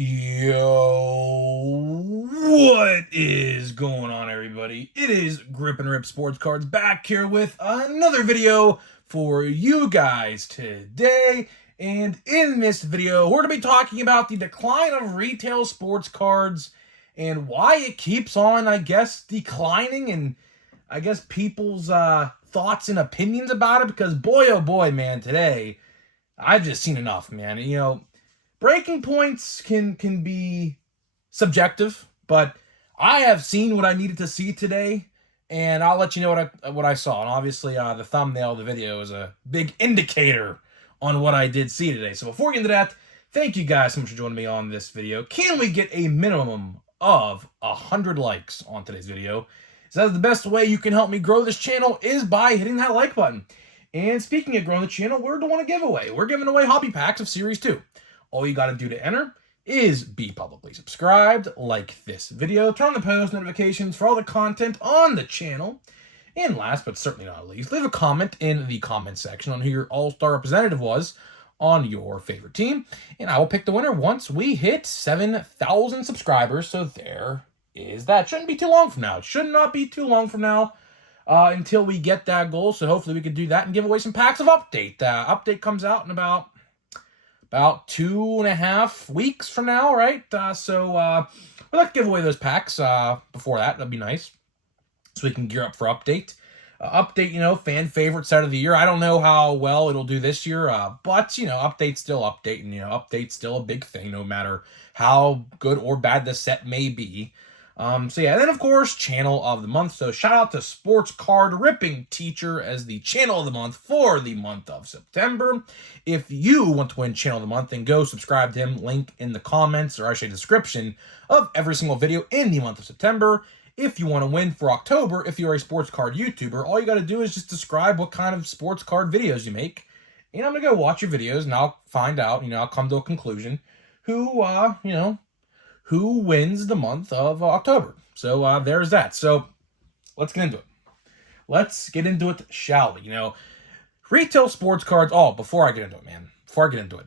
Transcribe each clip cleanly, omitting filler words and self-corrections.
Yo, what is going on, everybody? It is Grip and Rip Sports Cards back here with another video for you guys today. And in this video, we're going to be talking about the decline of retail sports cards and why it keeps on, declining, and people's thoughts and opinions about it. Because boy, oh boy, man, today I've just seen enough, man. Breaking points can be subjective, but I have seen what I needed to see today, and I'll let you know what I saw. And obviously, the thumbnail of the video is a big indicator on what I did see today. So before we get into that, thank you guys so much for joining me on this video. Can we get a minimum of 100 likes on today's video? So that's the best way you can help me grow this channel is by hitting that like button. And speaking of growing the channel, we're doing a giveaway. We're giving away hobby packs of Series 2. All you got to do to enter is be publicly subscribed, like this video, turn on the post notifications for all the content on the channel, and last but certainly not least, leave a comment in the comment section on who your all-star representative was on your favorite team, and I will pick the winner once we hit 7,000 subscribers. So there is that. Shouldn't be too long from now. It should not be too long from now until we get that goal, so hopefully we could do that and give away some packs of Update. Update comes out in about 2.5 weeks from now, right? So we'd like to give away those packs before that. That'd be nice. So we can gear up for Update. Update, fan favorite set of the year. I don't know how well it'll do this year, but, Update's still Update, and, Update's still a big thing, no matter how good or bad the set may be. And then, of course, Channel of the Month. So shout out to Sports Card Ripping Teacher as the Channel of the Month for the month of September. If you want to win Channel of the Month, then go subscribe to him. Link in the comments, or actually description of every single video in the month of September. If you want to win for October, if you're a sports card YouTuber, all you got to do is just describe what kind of sports card videos you make. And I'm going to go watch your videos, and I'll find out, I'll come to a conclusion who wins the month of October. So there's that. So let's get into it. Let's get into it, shall we? Retail sports cards. Oh, before I get into it,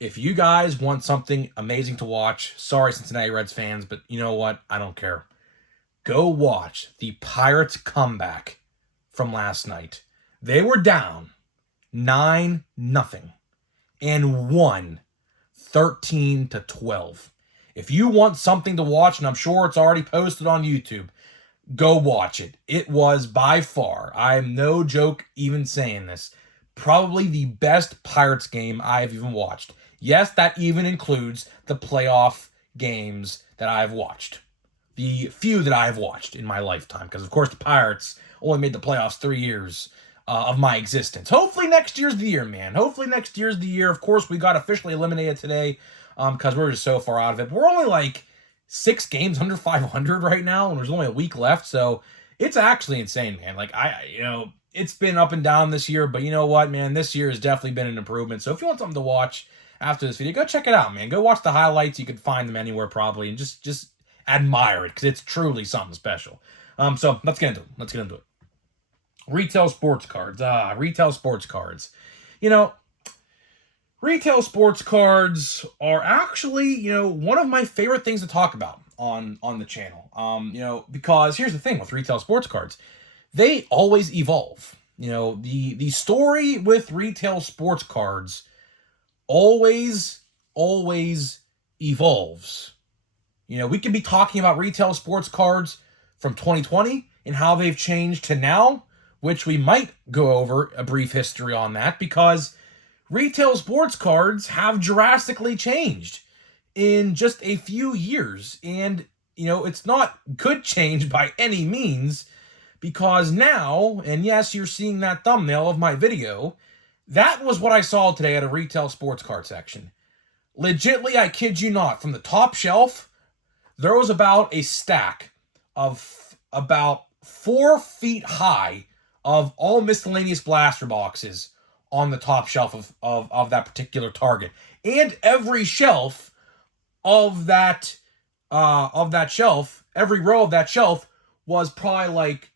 if you guys want something amazing to watch, sorry Cincinnati Reds fans, but you know what? I don't care. Go watch the Pirates comeback from last night. They were down 9-0 and won 13-12. If you want something to watch, and I'm sure it's already posted on YouTube, go watch it. It was by far, I'm no joke even saying this, probably the best Pirates game I've even watched. Yes, that even includes the playoff games that I've watched. The few that I've watched in my lifetime. Because, of course, the Pirates only made the playoffs 3 years of my existence. Hopefully next year's the year, man. Hopefully next year's the year. Of course, we got officially eliminated today. Because we're just so far out of it. But we're only like 6 games under 500 right now, and there's only a week left. So it's actually insane, man. Like, it's been up and down this year, but you know what, man? This year has definitely been an improvement. So if you want something to watch after this video, go check it out, man. Go watch the highlights. You can find them anywhere probably, and just admire it because it's truly something special. So let's get into it. Retail sports cards. Retail sports cards. Retail sports cards are actually, one of my favorite things to talk about on the channel. Because here's the thing with retail sports cards. They always evolve. The story with retail sports cards always evolves. We could be talking about retail sports cards from 2020 and how they've changed to now, which we might go over a brief history on that because retail sports cards have drastically changed in just a few years. And, it's not good change by any means because now, and yes, you're seeing that thumbnail of my video, that was what I saw today at a retail sports card section. Legitly, I kid you not, from the top shelf, there was about a stack of about 4 feet high of all miscellaneous blaster boxes on the top shelf of that particular Target. And every shelf of that shelf, every row of that shelf was probably like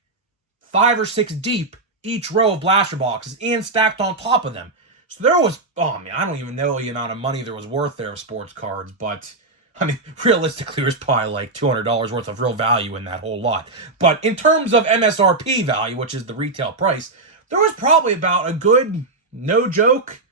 5 or 6 deep, each row of blaster boxes, and stacked on top of them. So there was, I don't even know the amount of money there was worth there of sports cards, but I mean, realistically, there's probably like $200 worth of real value in that whole lot. But in terms of MSRP value, which is the retail price, there was probably about a good, no joke,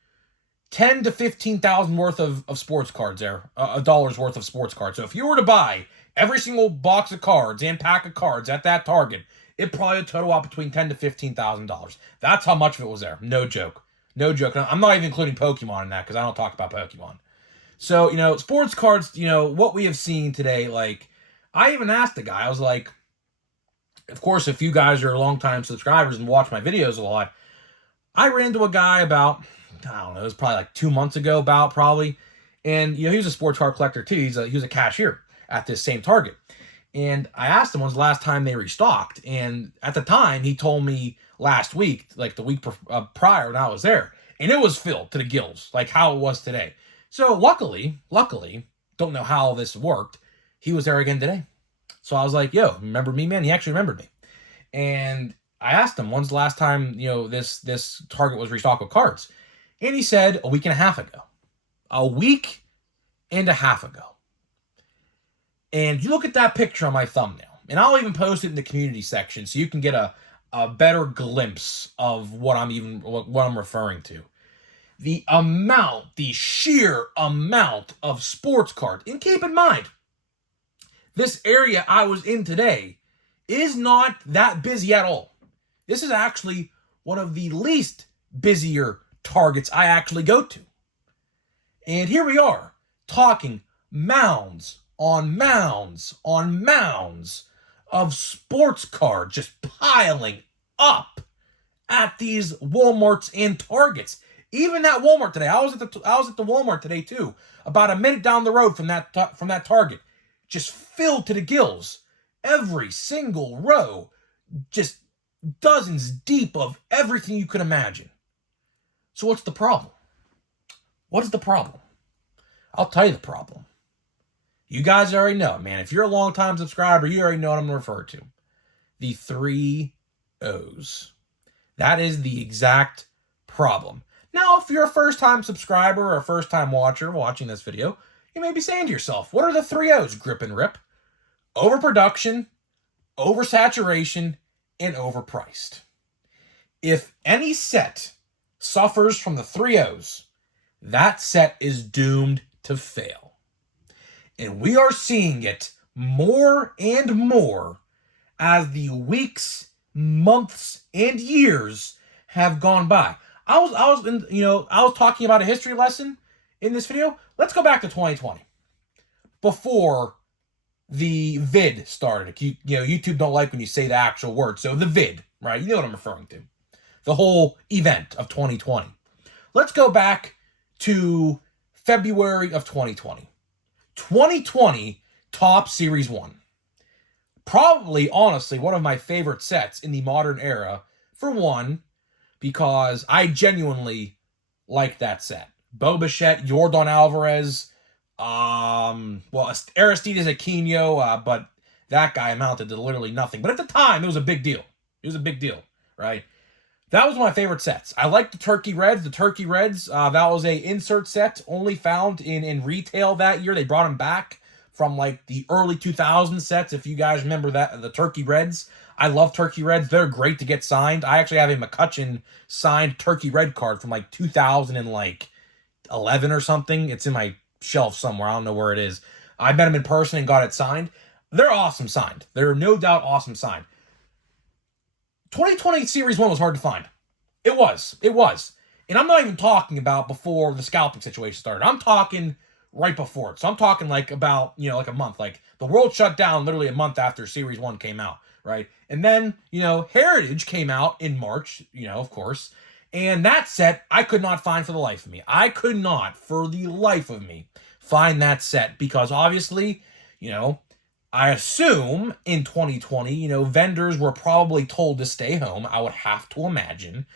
10 to 15,000 worth of sports cards there, a dollar's worth of sports cards. So if you were to buy every single box of cards and pack of cards at that Target, it probably would total out between $10 to $15,000. That's how much of it was there. No joke. No joke. I'm not even including Pokemon in that because I don't talk about Pokemon. So, sports cards, what we have seen today, like, I even asked the guy, I was like, of course, if you guys are longtime subscribers and watch my videos a lot, I ran into a guy about, I don't know, it was probably like 2 months ago, and, he was a sports card collector too. He was a cashier at this same Target. And I asked him when's the last time they restocked. And at the time, he told me last week, like the week prior when I was there. And it was filled to the gills, like how it was today. So luckily, don't know how this worked, he was there again today. So I was like, yo, remember me, man? He actually remembered me. And I asked him, when's the last time, this Target was restocked with cards? And he said a week and a half ago. A week and a half ago. And you look at that picture on my thumbnail, and I'll even post it in the community section so you can get a better glimpse of what I'm referring to. The sheer amount of sports cards. And keep in mind, this area I was in today is not that busy at all. This is actually one of the least busier Targets I actually go to. And here we are, talking mounds on mounds on mounds of sports cards just piling up at these Walmarts and Targets. Even that Walmart today, I was at the Walmart today too, about a minute down the road from that Target, just filled to the gills. Every single row, just dozens deep of everything you could imagine. So what's the problem? What is the problem? I'll tell you the problem. You guys already know, man. If you're a long-time subscriber, you already know what I'm going to refer to. The 3 O's. That is the exact problem. Now, if you're a first-time subscriber or a first-time watcher watching this video, you may be saying to yourself, what are the 3 O's, Grip and Rip? Overproduction, oversaturation, and overpriced. If any set suffers from the 3 O's, that set is doomed to fail. And we are seeing it more and more as the weeks, months, and years have gone by. I was talking about a history lesson in this video. Let's go back to 2020. Before the vid started. YouTube don't like when you say the actual word. So the vid, right? You know what I'm referring to. The whole event of 2020. Let's go back to February of 2020. 2020 Topps Series 1. Probably, honestly, one of my favorite sets in the modern era. For one, because I genuinely like that set. Bo Bichette, Yordan Alvarez, Aristides Aquino, but that guy amounted to literally nothing. But at the time, it was a big deal. It was a big deal, right? That was one of my favorite sets. I like the Turkey Reds. The Turkey Reds, that was a insert set only found in retail that year. They brought them back from like the early 2000 sets, if you guys remember that, the Turkey Reds. I love Turkey Reds. They're great to get signed. I actually have a McCutcheon signed Turkey Red card from like 2011 or something. It's in my shelf somewhere. I don't know where it is. I met him in person and got it signed. They're awesome signed. They're no doubt awesome signed. 2020 Series 1 was hard to find. It was. And I'm not even talking about before the scalping situation started. I'm talking right before it. So I'm talking like about, like a month. Like the world shut down literally a month after Series 1 came out, right? And then, Heritage came out in March, of course. And that set I could not find for the life of me. I could not, for the life of me, find that set because obviously, I assume in 2020, vendors were probably told to stay home, I would have to imagine,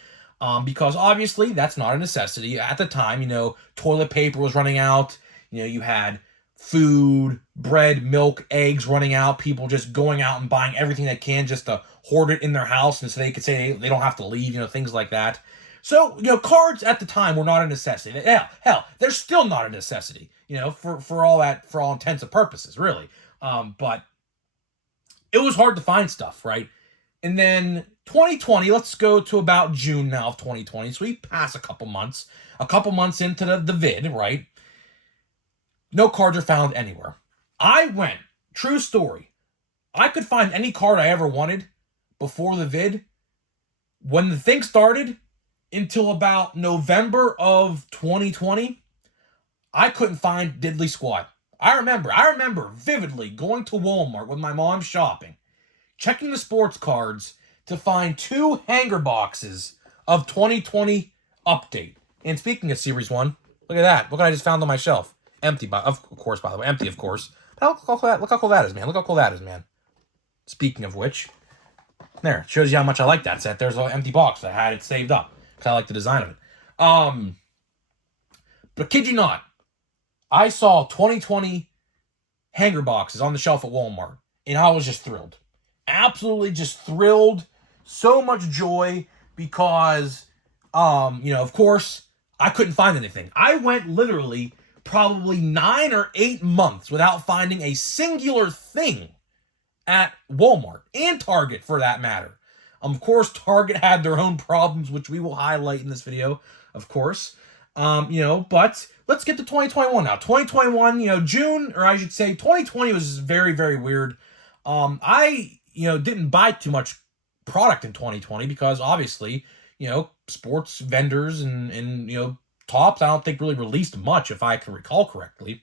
because obviously that's not a necessity. At the time, toilet paper was running out, you had food, bread, milk, eggs running out, people just going out and buying everything they can just to hoard it in their house and so they could say they don't have to leave, things like that. So, cards at the time were not a necessity. Hell, they're still not a necessity, for all intents and purposes, really. But it was hard to find stuff, right? And then 2020, let's go to about June now of 2020. So we pass a couple months into the vid, right? No cards are found anywhere. I went, true story, I could find any card I ever wanted before the vid. When the thing started, until about November of 2020, I couldn't find diddly squat. I remember vividly going to Walmart with my mom shopping, checking the sports cards to find 2 hanger boxes of 2020 update. And speaking of Series 1, look at that. Look what I just found on my shelf. Empty, of course, by the way. Empty, of course. But look how cool that is, man. Look how cool that is, man. Speaking of which, there. It shows you how much I like that set. There's an empty box. I had it saved up because I like the design of it. But kid you not, I saw 2020 hanger boxes on the shelf at Walmart, and I was just thrilled. Absolutely just thrilled. So much joy because, of course, I couldn't find anything. I went literally probably 9 or 8 months without finding a singular thing at Walmart and Target, for that matter. Of course, Target had their own problems, which we will highlight in this video, of course. But let's get to 2021 now. 2021, June, or I should say 2020 was very, very weird. I didn't buy too much product in 2020 because obviously, sports vendors and Topps, I don't think really released much, if I can recall correctly.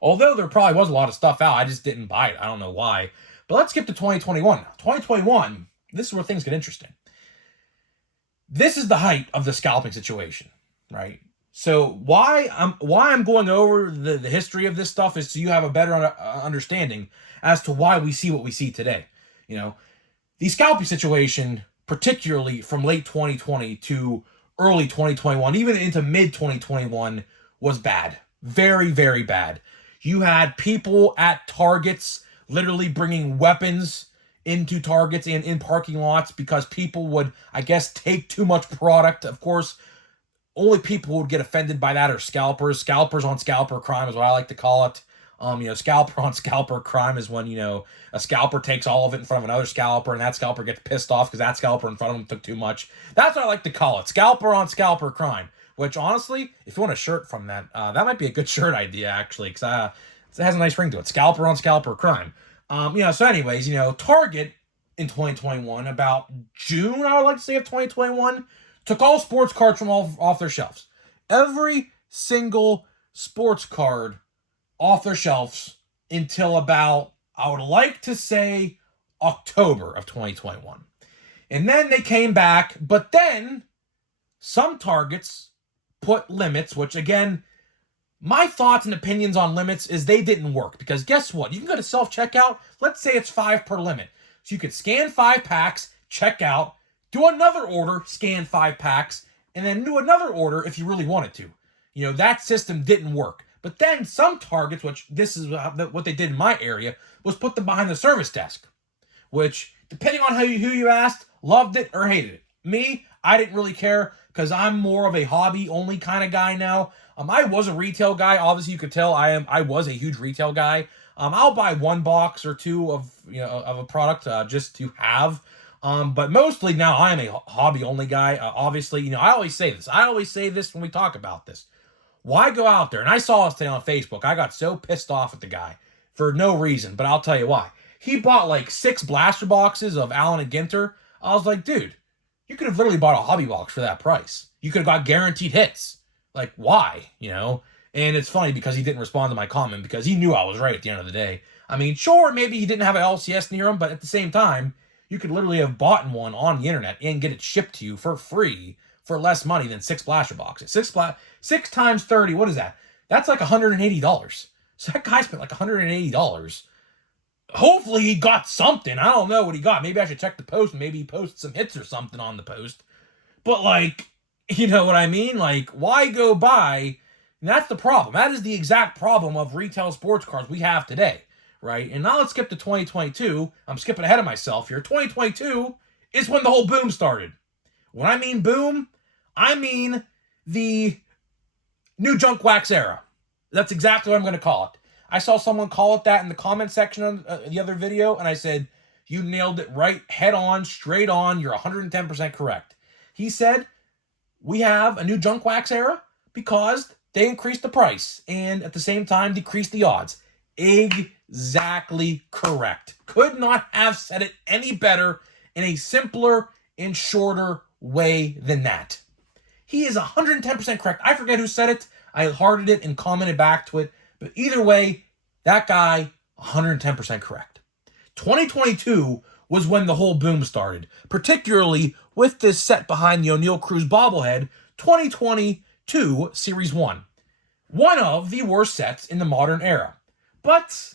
Although there probably was a lot of stuff out, I just didn't buy it. I don't know why. But let's skip to 2021 now. 2021, this is where things get interesting. This is the height of the scalping situation, right? So why I'm going over the history of this stuff is so you have a better understanding as to why we see what we see today. The scalping situation, particularly from late 2020 to early 2021, even into mid 2021, was bad. Very, very bad. You had people at Targets literally bringing weapons into Targets and in parking lots because people would, I guess, take too much product. Of course, only people who would get offended by that are scalpers. Scalpers on scalper crime is what I like to call it. Scalper on scalper crime is when, a scalper takes all of it in front of another scalper and that scalper gets pissed off because that scalper in front of him took too much. That's what I like to call it. Scalper on scalper crime. Which, honestly, if you want a shirt from that, that might be a good shirt idea, actually, because it has a nice ring to it. Scalper on scalper crime. So anyways, Target in 2021, about June, I would like to say, of 2021, took all sports cards from off their shelves. Every single sports card off their shelves until about, I would like to say, October of 2021. And then they came back, but then some Targets put limits, which again, my thoughts and opinions on limits is they didn't work because guess what? You can go to self-checkout. Let's say it's 5 per limit. So you could scan 5 packs, check out, do another order, scan 5 packs, and then do another order if you really wanted to. That system didn't work. But then some Targets, which this is what they did in my area, was put them behind the service desk, which, depending on who you asked, loved it or hated it. Me, I didn't really care because I'm more of a hobby-only kind of guy now. I was a retail guy. Obviously, you could tell I was a huge retail guy. I'll buy 1 box or 2 of a product just to have. But mostly now I am a hobby-only guy. Obviously, I always say this. I always say this when we talk about this. Why go out there? And I saw this today on Facebook. I got so pissed off at the guy for no reason, but I'll tell you why. He bought like 6 blaster boxes of Allen Ginter. I was like, dude, you could have literally bought a hobby box for that price. You could have got guaranteed hits. Like, why? And it's funny because he didn't respond to my comment because he knew I was right at the end of the day. I mean, sure, maybe he didn't have an LCS near him, but at the same time, you could literally have bought one on the internet and get it shipped to you for free for less money than 6 blaster boxes. 6 times 30, what is that? That's like $180. So that guy spent like $180. Hopefully he got something. I don't know what he got. Maybe I should check the post and maybe he posted some hits or something on the post. But like, you know what I mean? Like, why go buy? And that's the problem. That is the exact problem of retail sports cards we have today, right? And now let's skip to 2022. I'm skipping ahead of myself here. 2022 is when the whole boom started. When I mean boom, I mean the new junk wax era. That's exactly what I'm going to call it. I saw someone call it that in the comment section of the other video, and I said, you nailed it right, head on, straight on, you're 110% correct. He said, we have a new junk wax era because they increased the price and at the same time decreased the odds. Exactly correct. Could not have said it any better in a simpler and shorter way than that. He is 110% correct. I forget who said it. I hearted it and commented back to it. But either way, that guy, 110% correct. 2022 was when the whole boom started, particularly with this set behind the O'Neal Cruz bobblehead, 2022 Series 1. One of the worst sets in the modern era. But,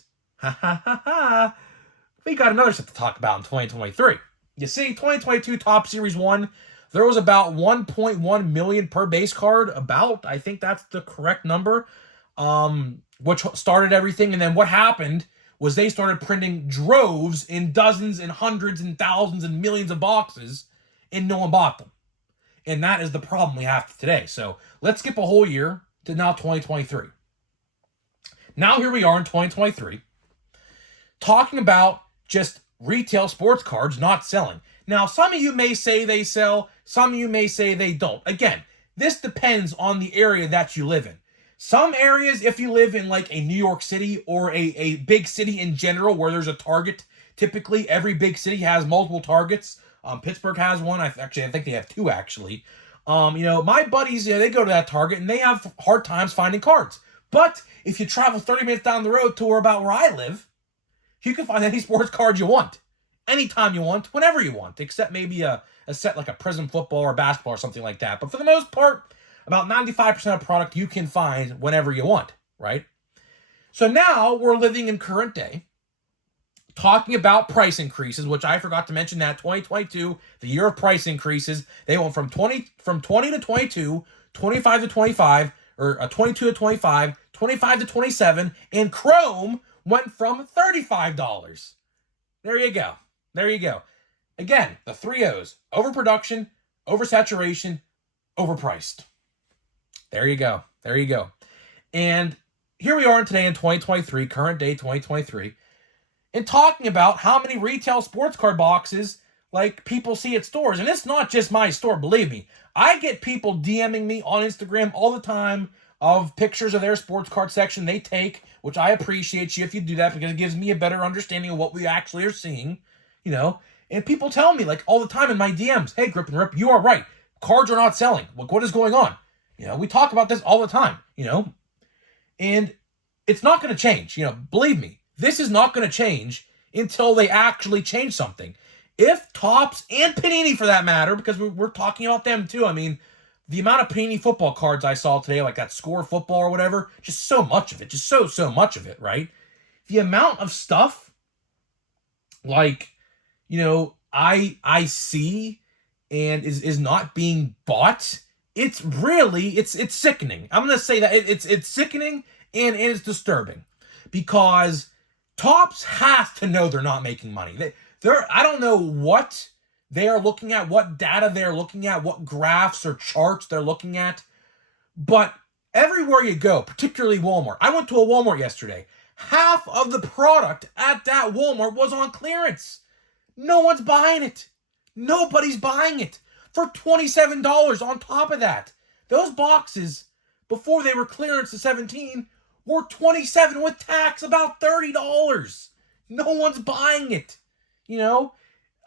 we got another set to talk about in 2023. You see, 2022 Topps Series 1, there was about 1.1 million per base card, I think that's the correct number, which started everything. And then what happened was they started printing droves in dozens and hundreds and thousands and millions of boxes, and no one bought them. And that is the problem we have today. So let's skip a whole year to now 2023. Now here we are in 2023, talking about just retail sports cards not selling. Now, some of you may say they sell, some of you may say they don't. Again, this depends on the area that you live in. Some areas, if you live in like a New York City or a big city in general where there's a Target, typically every big city has multiple Targets. Pittsburgh has one. I think they have two, actually. My buddies, they go to that Target and they have hard times finding cards. But if you travel 30 minutes down the road to where I live, you can find any sports card you want. Anytime you want, whenever you want, except maybe a set like a Prism football or basketball or something like that. But for the most part, about 95% of product you can find whenever you want, right? So now we're living in current day, talking about price increases, which I forgot to mention that 2022, the year of price increases, they went from 20 to 22, 25 to 25, or 22 to 25, 25 to 27, and Chrome went from $35. There you go. There you go. Again, the three O's: overproduction, oversaturation, overpriced. There you go. There you go. And here we are today in 2023, current day 2023, and talking about how many retail sports card boxes like people see at stores. And it's not just my store, believe me. I get people DMing me on Instagram all the time of pictures of their sports card section they take, which I appreciate you if you do that because it gives me a better understanding of what we actually are seeing, And people tell me like all the time in my DMs, hey, Grip and Rip, you are right. Cards are not selling. Like, what is going on? We talk about this all the time, and it's not going to change. Believe me, this is not going to change until they actually change something. If Topps and Panini, for that matter, because we're talking about them too. I mean, the amount of Panini football cards I saw today, like that Score football or whatever, just so much of it, just so much of it, right? The amount of stuff, like, I see and is not being bought. It's really, it's sickening. I'm going to say that it's sickening and it's disturbing because Topps has to know they're not making money. I don't know what they are looking at, what data they're looking at, what graphs or charts they're looking at, but everywhere you go, particularly Walmart. I went to a Walmart yesterday. Half of the product at that Walmart was on clearance. No one's buying it. Nobody's buying it. For $27 on top of that. Those boxes, before they were clearance to $17, were $27 with tax, about $30. No one's buying it.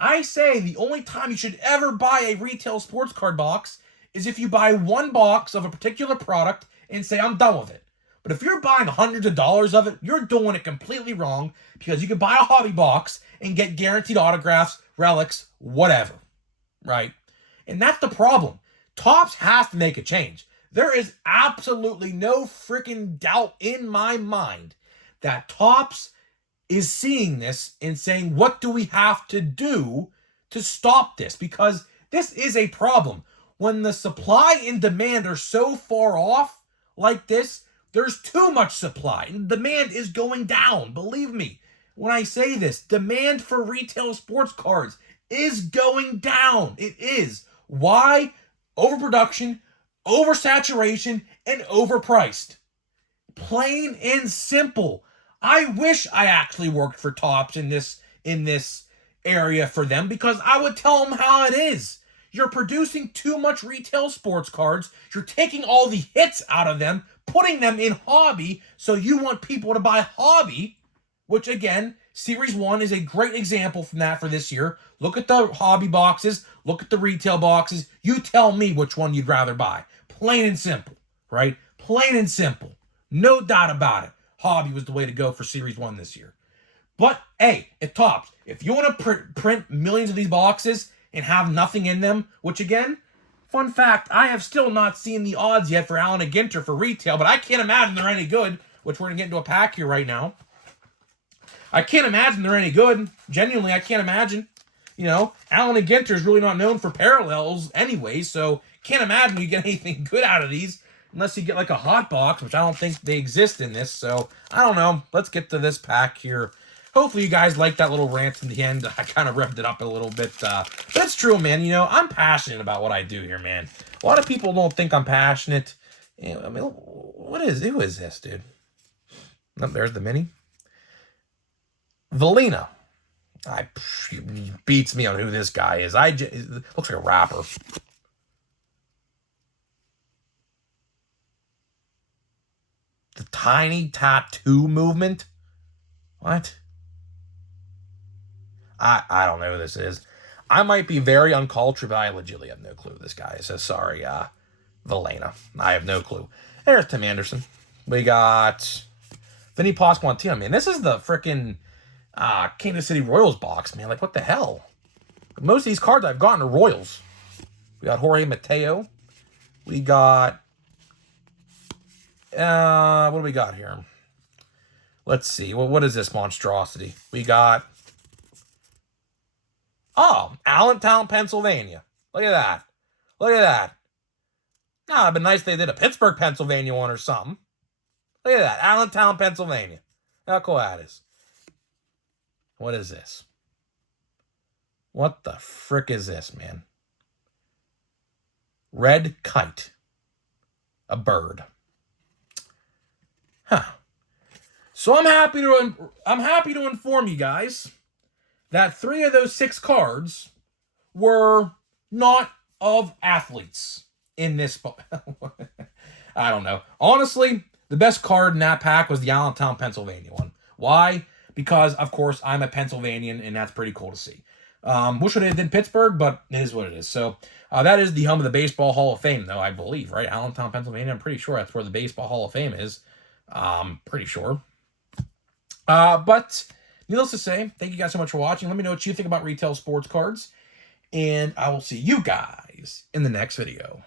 I say the only time you should ever buy a retail sports card box is if you buy one box of a particular product and say, I'm done with it. But if you're buying hundreds of dollars of it, you're doing it completely wrong because you can buy a hobby box and get guaranteed autographs, relics, whatever, right? And that's the problem. Topps has to make a change. There is absolutely no freaking doubt in my mind that Topps is seeing this and saying, what do we have to do to stop this? Because this is a problem. When the supply and demand are so far off like this, there's too much supply and demand is going down. Believe me when I say this, demand for retail sports cards is going down. It is. Why? Overproduction, oversaturation, and overpriced. Plain and simple. I wish I actually worked for Topps in this area for them, because I would tell them how it is. You're producing too much retail sports cards. You're taking all the hits out of them, putting them in hobby, so you want people to buy hobby, which again, Series 1 is a great example from that for this year. Look at the hobby boxes, look at the retail boxes. You tell me which one you'd rather buy. Plain and simple, right? Plain and simple. No doubt about it. Hobby was the way to go for Series 1 this year. But, hey, at Topps, if you want to print millions of these boxes and have nothing in them, which again, fun fact, I have still not seen the odds yet for Allen Ginter for retail, but I can't imagine they're any good, which we're going to get into a pack here right now. I can't imagine they're any good. Genuinely, I can't imagine. You know, Allen Ginter is really not known for parallels anyway, so can't imagine you get anything good out of these unless you get like a hot box, which I don't think they exist in this. So, I don't know. Let's get to this pack here. Hopefully you guys like that little rant in the end. I kind of revved it up a little bit. But it's true, man. You know, I'm passionate about what I do here, man. A lot of people don't think I'm passionate. You know, I mean, who is this, dude? Oh, there's the mini. Valina. He beats me on who this guy is. It looks like a rapper. The tiny tattoo movement? What? I don't know who this is. I might be very uncultured, but I legitimately have no clue who this guy is. So sorry, Valena. I have no clue. There's Tim Anderson. We got Vinny Pasquantino. Man, this is the freaking Kansas City Royals box, man. Like, what the hell? Most of these cards I've gotten are Royals. We got Jorge Mateo. We got... what do we got here? Let's see. What is this monstrosity? We got... Oh, Allentown, Pennsylvania. Look at that. Look at that. Ah, it'd been nice if they did a Pittsburgh, Pennsylvania one or something. Look at that. Allentown, Pennsylvania. How cool that is. What is this? What the frick is this, man? Red kite. A bird. Huh. So I'm happy to inform you guys that 3 of those 6 cards were not of athletes in this. I don't know. Honestly, the best card in that pack was the Allentown, Pennsylvania one. Why? Because, of course, I'm a Pennsylvanian, and that's pretty cool to see. Wish it had been Pittsburgh, but it is what it is. So that is the home of the Baseball Hall of Fame, though, I believe, right? Allentown, Pennsylvania. I'm pretty sure that's where the Baseball Hall of Fame is. Pretty sure. But needless to say, thank you guys so much for watching. Let me know what you think about retail sports cards, and I will see you guys in the next video.